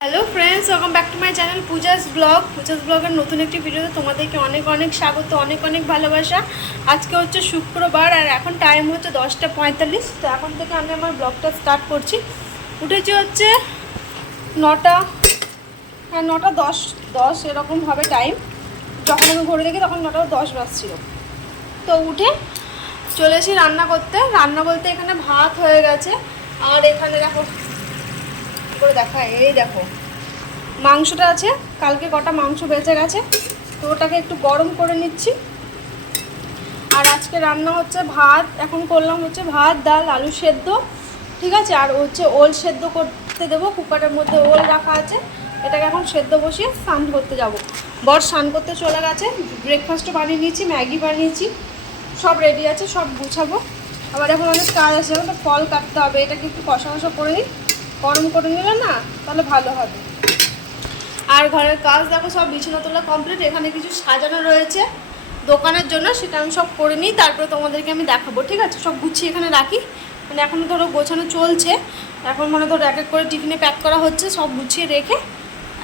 Hello friends, welcome back to my channel Puja's ব্লগের নতুন একটি ভিডিওতে তোমাদেরকে অনেক অনেক স্বাগত, অনেক অনেক ভালোবাসা। আজকে হচ্ছে শুক্রবার আর এখন টাইম হচ্ছে 10:45। তো এখন থেকে আমি আমার ব্লগটা স্টার্ট করছি। উঠেছি হচ্ছে 9টা, হ্যাঁ 9:10 এরকম হবে টাইম। যখন আমি ঘুরে দেখি তখন 9:10 বাজছিল। তো উঠে চলে এসেছি রান্না বলতে এখানে ভাত হয়ে গেছে। আর এখানে দেখো করে দেখায়, এই দেখো মাংসটা আছে, কালকে কটা মাংস বেঁচে গেছে, তো ওটাকে একটু গরম করে নিচ্ছি। আর আজকে রান্না হচ্ছে ভাত, এখন করলাম হচ্ছে ভাত, ডাল, আলু সেদ্ধ, ঠিক আছে। আর হচ্ছে ওল সেদ্ধ করতে দেবো, কুকারের মধ্যে ওল রাখা আছে, এটাকে এখন সেদ্ধ বসিয়ে স্নান করতে যাব। বর স্নান করতে চলে গেছে, ব্রেকফাস্টও বানিয়ে নিয়েছি, ম্যাগি বানিয়েছি, সব রেডি আছে, সব গুছাবো। আবার এখন অনেক কাজ আছে, এখন তো ফল কাটতে হবে, এটাকে একটু কষা কষা করে নিই, গরম করে নিলে না তাহলে ভালো হবে। আর ঘরের কাজ দেখো সব বিছানা তোলা কমপ্লিট, এখানে কিছু সাজানো রয়েছে দোকানের জন্য, সেটা আমি সব করে নিই, তারপরে তোমাদেরকে আমি দেখাবো, ঠিক আছে। সব গুছিয়ে এখানে রাখি, মানে এখনও ধরো গোছানো চলছে, এখন মানে ধরো এক এক করে টিফিনে প্যাক করা হচ্ছে, সব গুছিয়ে রেখে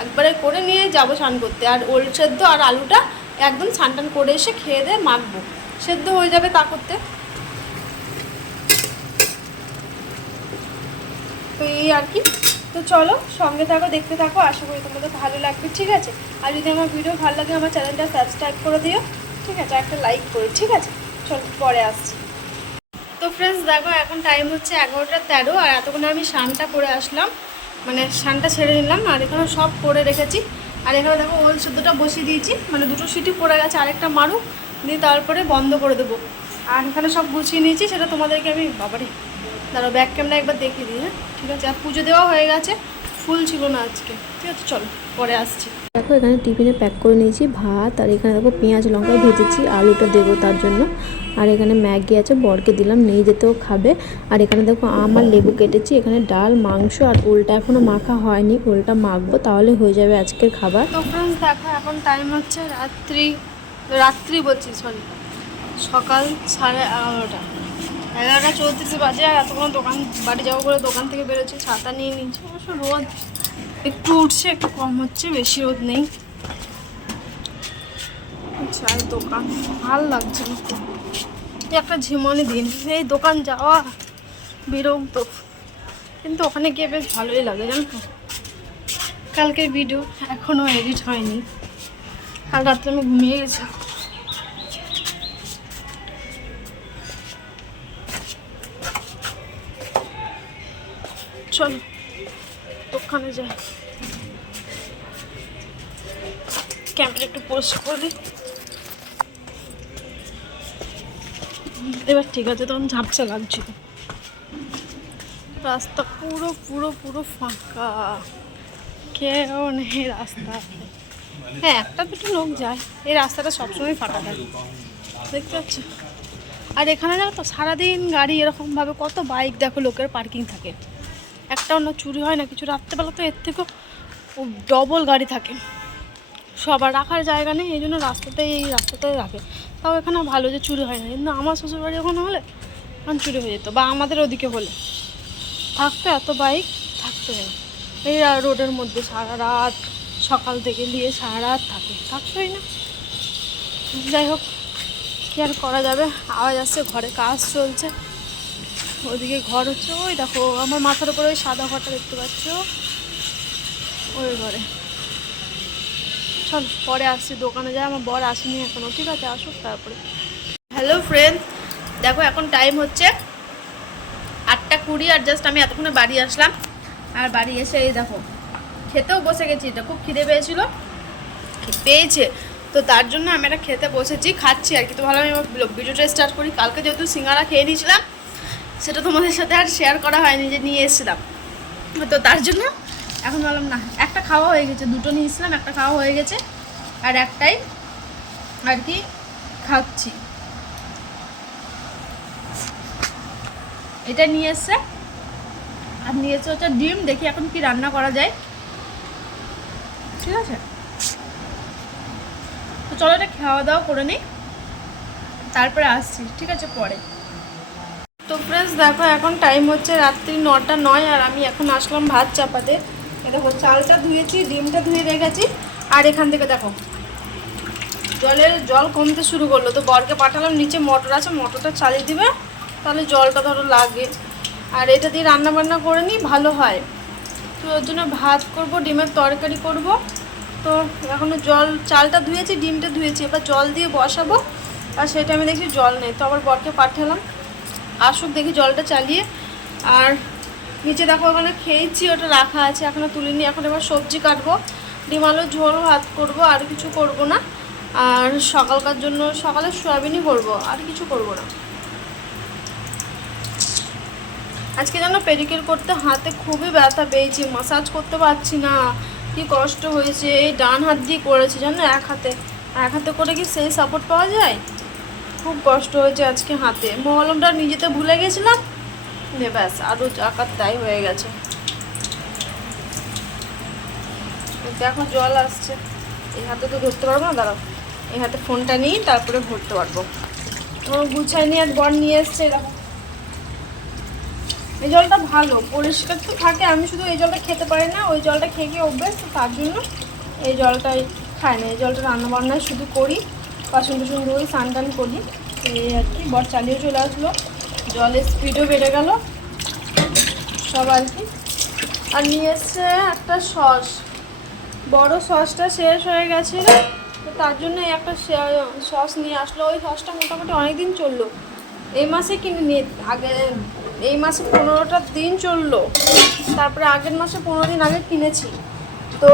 একবারে করে নিয়ে যাবো স্নান করতে। আর ওল সেদ্ধ আর আলুটা একদম স্নান টান করে এসে খেয়ে দিয়ে মাখবো, সেদ্ধ হয়ে যাবে তা করতে। তো এই আর কি, তো চলো সঙ্গে থাকো, দেখতে থাকো, আশা করি তোমাদের ভালো লাগবে, ঠিক আছে। আর যদি আমার ভিডিও ভালো লাগে আমার চ্যানেলটা সাবস্ক্রাইব করে দিও, ঠিক আছে, একটা লাইক করে, ঠিক আছে। চলো পরে আসছি। তো ফ্রেন্ডস দেখো এখন টাইম হচ্ছে 11:13, আর এতক্ষণ আমি স্নানটা করে আসলাম, মানে স্নানটা ছেড়ে নিলাম, আর এখানে সব করে রেখেছি। আর এখানে দেখো ওল সেদ্ধটা বসিয়ে দিয়েছি, মানে দুটো সিটি পড়ে গেছে, আরেকটা মারুক দিয়ে তারপরে বন্ধ করে দেবো। আর এখানে সব গুছিয়ে নিয়েছি, সেটা তোমাদেরকে আমি বাবারে দাঁড়াও ব্যাক ক্যামেরা একবার দেখিয়ে দিই, হ্যাঁ ঠিক আছে। আর পুজো দেওয়া হয়ে গেছে, ফুল ছিল না আজকে, ঠিক আছে চলো পরে আসছি। দেখো এখানে টিফিনে প্যাক করে নিয়েছি ভাত, আর এখানে দেখো পেঁয়াজ লঙ্কা ভেজেছি, আলুটা দেবো তার জন্য। আর এখানে ম্যাগি আছে, বরকে দিলাম, নিয়ে যেতেও খাবে। আর এখানে দেখো আমার লেবু কেটেছি, এখানে ডাল, মাংস, আর ওলটা এখনও মাখা হয়নি, ওলটা মাখবো তাহলে হয়ে যাবে আজকের খাবার। তো ফ্রেন্ডস দেখো এখন টাইম হচ্ছে রাত্রি বলছি সরি, সকাল 11:30, 11:34 বাজে। আর এতক্ষণ দোকান বাড়ি যাবো বলে দোকান থেকে বেরোচ্ছি, ছাতা নিয়ে নিচ্ছি, অবশ্য রোদ একটু উঠছে, একটু কম হচ্ছে, বেশি রোদ নেই। আচ্ছা আর দোকান ভাল লাগছে না খুব, একটা ঝিমনি দিন, এই দোকান যাওয়া বিরক্ত, কিন্তু ওখানে গিয়ে বেশ ভালোই লাগে জানো তো। কালকের ভিডিও এখনও এডিট হয়নি, কাল রাত্রে আমি ঘুমিয়ে গেছি। চলো ওখানে যাই, ক্যামেরা একটু পোস্ট করি, এবার ঠিক আছে। তখন ঝাপসা লাগছিল, রাস্তা পুরো পুরো পুরো ফাঁকা, কেউ নেই রাস্তাতে। হ্যাঁ একটা দুটো লোক যায়, এই রাস্তাটা সবসময় ফাঁকা থাকে, দেখতে পাচ্ছ। আর এখানে জানো তো সারাদিন গাড়ি এরকমভাবে, কত বাইক দেখো, লোকের পার্কিং থাকে, একটাও না চুরি হয় না কিছু। রাত্রেবেলা তো এর থেকেও ডবল গাড়ি থাকে, সবার রাখার জায়গা নেই, এই জন্য এই রাস্তাটাই রাখে। তাও এখানে ভালো যে চুরি হয় না, কিন্তু আমার শ্বশুরবাড়ি ওখানে হলে এখন চুরি হয়ে যেত, বা আমাদের ওদিকে হলে থাকতো এত বাইক, থাকতো না। এই রোডের মধ্যে সারা রাত, সকাল থেকে দিয়ে সারা রাত থাকতোই না। যাই হোক, কী আর করা যাবে। আওয়াজ আসছে, ঘরে কাজ চলছে, ওদিকে ঘর হচ্ছে, ওই দেখো আমার মাথার উপরে ওই সাদা ঘরটা দেখতে পাচ্ছ, ওই ঘরে। চল পরে আসছি, দোকানে যাই, আমার বর আসেনি এখনও, ঠিক আছে আসুক তারপরে। হ্যালো ফ্রেন্ড দেখো এখন টাইম হচ্ছে 8:20, আর জাস্ট আমি এতক্ষণে বাড়ি আসলাম। আর বাড়ি এসে এই দেখো খেতেও বসে গেছি, এটা খুব খিদে পেয়েছে, তো তার জন্য আমি এটা খেতে বসেছি, খাচ্ছি আর কি। তো ভালো আমি ভিডিওটা স্টার্ট করি। কালকে যেহেতু সিঙ্গারা খেয়ে নিয়েছিলাম, সেটা তোমাদের সাথে আর শেয়ার করা হয়নি যে নিয়ে এসেছিলাম, তো তার জন্য এখন বললাম না, একটা খাওয়া হয়ে গেছে, দুটো নিয়েছিলাম, একটা খাওয়া হয়ে গেছে, আর একটাই আর কি খাচ্ছি। এটা নিয়ে এসছে, আর নিয়ে এসছে হচ্ছে ডিম, দেখি এখন কি রান্না করা যায়, ঠিক আছে। তো চলো এটা খাওয়া দাওয়া করে নিই, তারপরে আসছি, ঠিক আছে পরে। তো ফ্রেন্ডস দেখো এখন টাইম হচ্ছে রাত্রি 9:09, আর আমি এখন আসলাম ভাত চাপাতে। এ দেখো চালটা ধুয়েছি, ডিমটা ধুয়ে রেখেছি। আর এখান থেকে দেখো জল কমতে শুরু করলো, তো বরকে পাঠালাম নিচে, মোটর আছে, মোটরটা চালিয়ে দিবে, তাহলে জলটা ধরো লাগে। আর এটা দিয়ে রান্না বান্না করে নিই, ভালো হয়। তো ওর জন্য ভাত করব, ডিমের তরকারি করব। তো এখনও চালটা ধুয়েছি, ডিমটা ধুয়েছি, এবার জল দিয়ে বসাবো। আর সেটা আমি দেখছি জল নেই, তো আবার বরকে পাঠালাম আসুক দেখি জলটা চালিয়ে। আর নিচে দেখো ওখানে খেয়েছি, ওটা রাখা আছে, এখনও তুলিনি। এখন এবার সবজি কাটবো, ডিম আলুর ঝোল ভাত করব, আর কিছু করব না। আর সকালকার জন্য সকালে সয়াবিনই করব, আর কিছু করব না। আজকে যেন পেডিকিউর করতে হাতে খুবই ব্যথা পেয়েছি, মাসাজ করতে পারছি না, কি কষ্ট হয়েছে। এই ডান হাত দিয়ে করেছি জানো, এক হাতে করে কি সেই সাপোর্ট পাওয়া যায়? খুব কষ্ট হয়েছে আজকে হাতে। মলমটা নিজেতে ভুলে গেছিলাম, ব্যাস আরও আকার তাই হয়ে গেছে। এখন জল আসছে, এই হাতে তো ধরতে পারবো না, দাঁড়াও এই হাতে ফোনটা নিই, তারপরে ভরতে পারবো। গুছাই নিয়ে বর নিয়ে এসছে, এরকম। এই জলটা ভালো, পরিষ্কার তো থাকে। আমি শুধু এই জলটা খেতে পারি না, ওই জলটা খেয়ে খেয়ে অভ্যেস, তো তার জন্য এই জলটাই খাই না। এই জলটা রান্নাবান্নায় শুধু করি, বাসন টাসন ধুই, স্নান টান করি, এই আর কি। বর চালিয়ে চলে আসলো, জলের স্পিডও বেড়ে গেল সব আর কি। আর নিয়ে এসছে একটা সস, বড় সসটা শেষ হয়ে গেছে, তো তার জন্য একটা সস নিয়ে আসলো। ওই সসটা মোটামুটি অনেক দিন চললো, এই মাসে কিনে নিয়ে, আগে এই মাসে 15টা দিন চললো, তারপরে আগের মাসে 15 দিন আগে কিনেছি। তো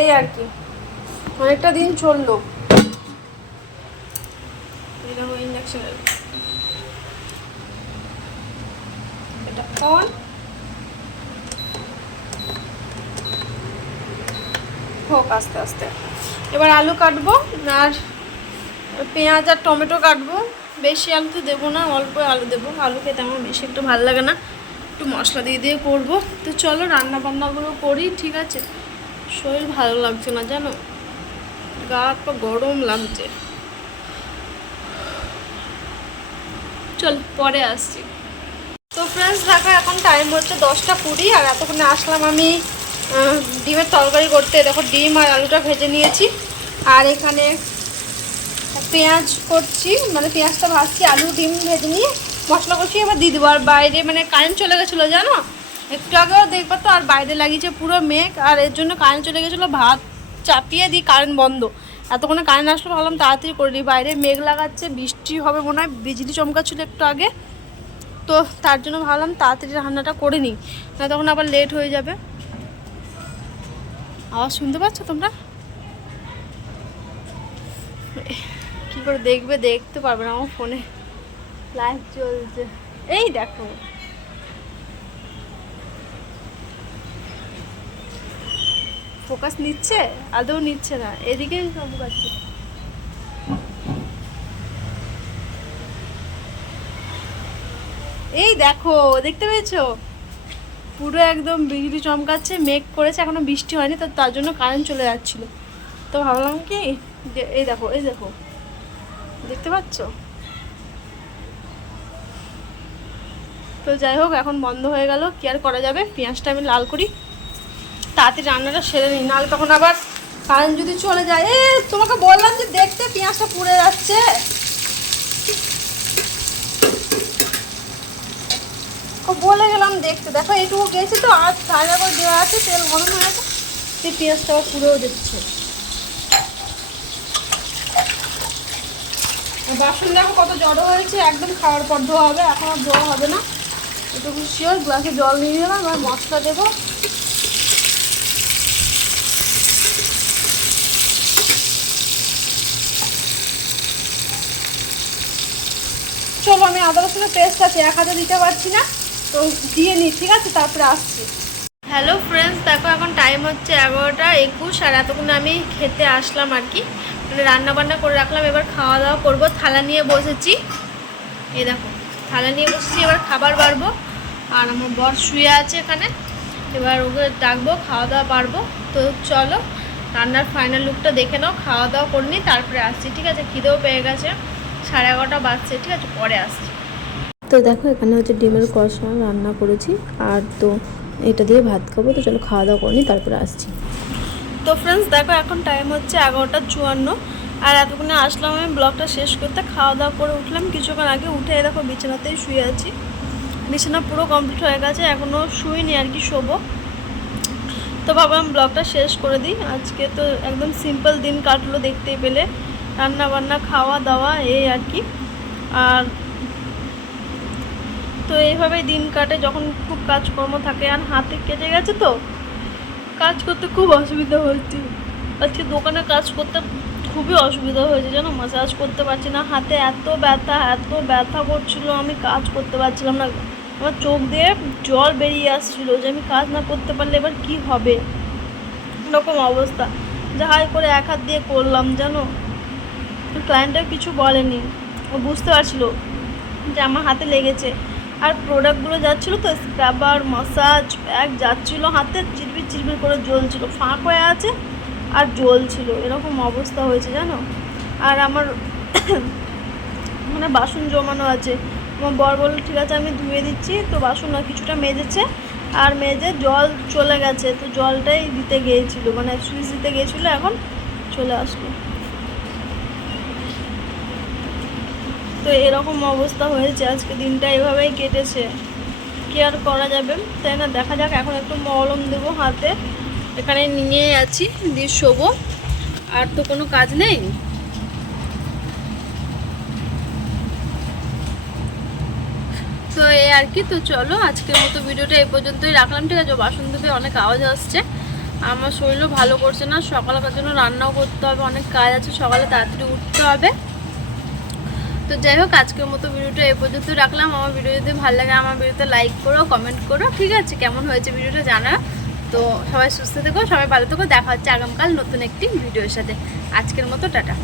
এই আর কি, অনেকটা দিন চললো। ইন্ডাকশনের এটা অন, হোক আস্তে আস্তে। এবার আলু কাটবো, আর পেঁয়াজ আর টমেটো কাটবো। বেশি আলু তো দেবো না, অল্প আলু দেবো, আলু খেতে আমার বেশি একটু ভালো লাগে না, একটু মশলা দিয়ে দিয়ে করবো। তো চলো রান্না বান্নাগুলো করি, ঠিক আছে? শরীর ভালো লাগছে না জানো, গা হাত পা গরম লাগছে। চল পরে আসছি। তো ফ্রেন্ডস দেখো এখন টাইম হচ্ছে 10টা 20, আর এতক্ষণে আসলাম আমি ডিমের তরকারি করতে। দেখো ডিম আর আলুটা ভেজে নিয়েছি, আর এখানে পেঁয়াজ করছি, মানে পেঁয়াজটা ভাজছি, আলু ডিম ভেজে নিয়ে মশলা করছি, এবার দিয়ে দেবো। আর বাইরে মানে কারেন্ট চলে গেছিলো জানো, একটু আগেও দেখবো তো, আর বাইরে লাগিয়েছে পুরো মেঘ, আর এর জন্য কারেন্ট চলে গেছিলো। ভাত চাপিয়ে দিই, কারেন্ট বন্ধ। এতক্ষণে কারেন্ট আসলো, ভাবলাম তাড়াতাড়ি করে দিই। বাইরে মেঘ লাগাচ্ছে, বৃষ্টি হবে মনে হয়, বিজলি চমকাচ্ছিলো একটু আগে, তো তার জন্য ভাবলাম তাড়াতাড়ি রান্নাটা করে নিই, না তখন আবার লেট হয়ে যাবে। আওয়াজ শুনতে পাচ্ছ তোমরা? কি করে দেখবে, দেখতে পারবে না, আমার ফোনে লাইভ চলছে। এই দেখো ফোকাস নিচ্ছে, আদৌ নিচ্ছে না, এদিকে সব কাছে। এই দেখো, দেখতে পেয়েছো? পুরো একদম বিজলি চমকাচ্ছে, মেঘ করেছে, এখনো বৃষ্টি হয়নি, তো তার জন্য কারেন্ট চলে যাচ্ছিলো। তো ভাবলাম কি যে এই দেখো, এই দেখো, দেখতে পাচ্ছ? তো যাই হোক, এখন বন্ধ হয়ে গেল, কি আর করা যাবে। পেঁয়াজটা আমি লাল করি, তাড়াতাড়ি রান্নাটা সেরে নিই, নাহলে তখন আবার কারেন্ট যদি চলে যায়। তোমাকে বললাম যে দেখতে, পেঁয়াজটা পুড়ে যাচ্ছে। বলে গেলাম দেখতে, দেখো এইটুকু গেছে তো, আর ঠান্ডা করে দেওয়া আছে, তেল গরম হয়ে আছে, সেই পেঁয়াজটা আবার পুড়েও দিচ্ছে। বাসন দেখো কত জড়ো হয়েছে, একদম খাওয়ার পর ধোয়া হবে, এখন আর ধোয়া হবে না। এটুকু শিওর, গ্লাসে জল নিয়ে গেলাম, আর মশলা দেবো। চলো আমি আদা রসুনের পেস্ট আছে, এক হাতে দিতে পারছি না, তো দিয়ে নিই, ঠিক আছে? তারপরে আসছি। হ্যালো ফ্রেন্ডস, দেখো এখন টাইম হচ্ছে 11টা 21, আর এতক্ষণ আমি খেতে আসলাম আর কি, মানে রান্না বান্না করে রাখলাম। এবার খাওয়া দাওয়া করবো, থালা নিয়ে বসেছি, এই দেখো থালা নিয়ে বসেছি, এবার খাবার বাড়বো। আর আমার বর শুয়ে আছে এখানে, এবার ওকে ডাকবো, খাওয়া দাওয়া পারবো। তো চলো রান্নার ফাইনাল লুকটা দেখে নাও, খাওয়া দাওয়া করে নিই, তারপরে আসছি, ঠিক আছে? খিদেও পেয়ে গেছে, 11:30 বাজছে, ঠিক আছে? পরে আসছি। তো দেখো এখানে হচ্ছে ডিমের কষা রান্না করেছি, আর তো এটা দিয়ে ভাত খাবো। তো চলো খাওয়া দাওয়া করে নিই, তারপরে আসছি। তো ফ্রেন্ডস দেখো এখন টাইম হচ্ছে 11:54, আর এতক্ষণে আসলাম আমি ব্লগটা শেষ করতে। খাওয়া দাওয়া করে উঠলাম কিছুক্ষণ আগে, উঠে দেখো বিছানাতেই শুয়ে আছি। বিছানা পুরো কমপ্লিট হয়ে গেছে, এখনও শুইনি আর কি, শোবো। তো ভাবলাম ব্লগটা শেষ করে দিই। আজকে তো একদম সিম্পল দিন কাটলো, দেখতেই পেলে রান্না বান্না খাওয়া দাওয়া এই আর কি। আর তো এইভাবেই দিন কাটে যখন খুব কাজকর্ম থাকে। আর হাতে কেটে গেছে তো কাজ করতে খুব অসুবিধা হচ্ছে। আজকে দোকানে কাজ করতে খুবই অসুবিধা হয়েছে জানো, মাসাজ করতে পারছি না, হাতে এত ব্যথা করছিল, আমি কাজ করতে পারছিলাম না। আমার চোখ দিয়ে জল বেরিয়ে আসছিল যে আমি কাজ না করতে পারলে এবার কি হবে, এরকম অবস্থা। যাহাই করে এক হাত দিয়ে করলাম জানো। ক্লায়েন্টও কিছু বলেনি, ও বুঝতে পারছিল যে আমার হাতে লেগেছে। আর প্রোডাক্টগুলো যাচ্ছিলো তো, স্ক্রাবার মাসাজ প্যাক যাচ্ছিলো, হাতে চিরবির করে জ্বলছিল, ফাঁক হয়ে আছে আর জ্বলছিল, এরকম অবস্থা হয়েছে জানো। আর আমার মানে বাসন জমানো আছে। আমার বর বলল ঠিক আছে আমি ধুয়ে দিচ্ছি। তো বাসন না কিছুটা মেজেছে, আর মেজে জল চলে গেছে, তো জলটাই দিতে গিয়েছিলো, মানে সুইচ দিতে গিয়েছিলো, এখন চলে আসলো। তো এরকম অবস্থা হয়েছে, আজকে দিনটা এভাবেই কেটেছে, কি আর করা যাবে। তাই না, দেখা যাক। এখন একটু মলম দেবো হাতে, এখানে নিয়ে আছি, দিয়ে শোবো। আর তো কোনো কাজ নেই। তো এই আর কি। তো চলো আজকের মতো ভিডিওটা এই পর্যন্তই রাখলাম, ঠিক আছে। বাসন ধুবে অনেক আওয়াজ আসছে, আমার শরীরও ভালো করছে না, সকালকার জন্য রান্নাও করতে হবে, অনেক কাজ আছে, সকালে তাড়াতাড়ি উঠতে হবে। তো যাই হোক আজকের মতো ভিডিওটা এই পর্যন্ত রাখলাম। আমার ভিডিও যদি ভালো লাগে আমার ভিডিওতে লাইক করো, কমেন্ট করো, ঠিক আছে। কেমন হয়েছে ভিডিওটা জানা। তো সবাই সুস্থ থেকো, সবাই ভালো থেকো, দেখা হচ্ছে আগামীকাল নতুন একটি ভিডিওর সাথে। আজকের মতো টাটা।